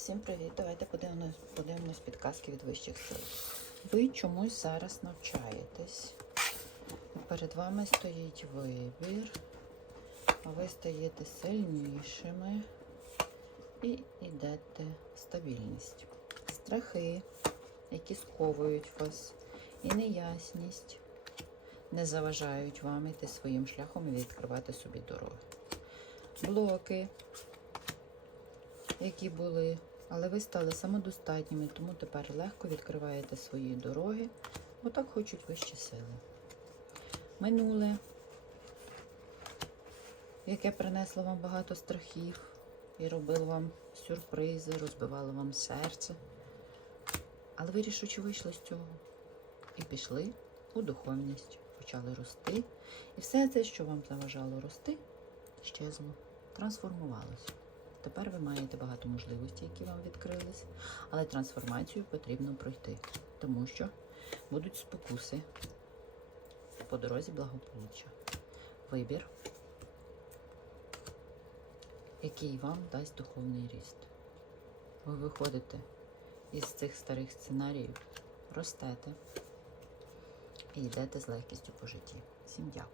Всім привіт! Давайте подивимось, подивимось підказки від вищих сил. Ви чомусь зараз навчаєтесь. Перед вами стоїть вибір. Ви стаєте сильнішими і йдете стабільність. Страхи, які сковують вас, і неясність не заважають вам йти своїм шляхом і відкривати собі дороги. Блоки, які були, але ви стали самодостатніми, тому тепер легко відкриваєте свої дороги, бо так хочуть вищі сили. Минуле, яке принесло вам багато страхів і робило вам сюрпризи, розбивало вам серце. Але ви рішуче вийшли з цього і пішли у духовність, почали рости. І все це, що вам заважало рости, щезло, трансформувалося. Тепер ви маєте багато можливостей, які вам відкрились, але трансформацію потрібно пройти, тому що будуть спокуси по дорозі благополуччя. Вибір, який вам дасть духовний ріст. Ви виходите із цих старих сценаріїв, ростете і йдете з легкістю по житті. Всім дякую.